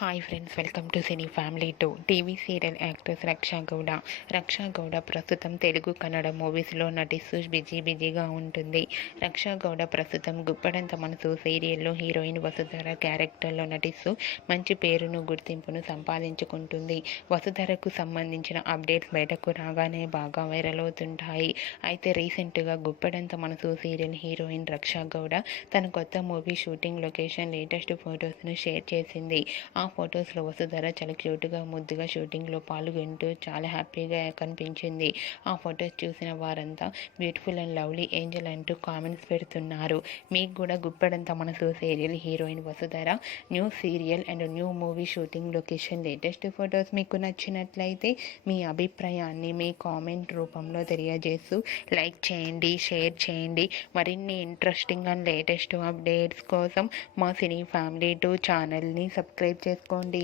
Hi friends, welcome to cine family 2. TV serial actress Raksha Gowda ప్రస్తుతం తెలుగు కన్నడ మూవీస్లో నటిస్తూ బిజీగా ఉంటుంది. రక్షా గౌడ ప్రస్తుతం గుప్పడంత మనసు సీరియల్లో హీరోయిన్ వసుధర క్యారెక్టర్లో నటిస్తూ మంచి పేరును గుర్తింపును సంపాదించుకుంటుంది. వసుధరకు సంబంధించిన అప్డేట్స్ బయటకు రాగానే బాగా వైరల్ అవుతుంటాయి. అయితే రీసెంట్గా గుప్పడంత మనసు సీరియల్ హీరోయిన్ రక్షా గౌడ తన కొత్త మూవీ షూటింగ్ లొకేషన్ లేటెస్ట్ ఫొటోస్ను షేర్ చేసింది. ఆ ఫొటోస్లో వసుధర చాలా క్యూట్గా ముద్దుగా షూటింగ్లో పాల్గొంటూ చాలా హ్యాపీగా కనిపించింది. ఆ ఫొటోస్ చూసిన వారంతా బ్యూటిఫుల్ అండ్ లవ్లీ ఏంజల్ అంటూ కామెంట్స్ పెడుతున్నారు. మీకు కూడా గుప్పెడంత మనసు serial heroine Vasudhara new serial and new movie shooting location latest photos మీకు నచ్చినట్లయితే మీ అభిప్రాయాన్ని మీ కామెంట్ రూపంలో తెలియజేస్తూ లైక్ చేయండి, షేర్ చేయండి. మరిన్ని ఇంట్రెస్టింగ్ అండ్ లేటెస్ట్ అప్డేట్స్ కోసం మా సినీ ఫ్యామిలీ 2 ఛానల్ని సబ్స్క్రైబ్ చేసుకోండి.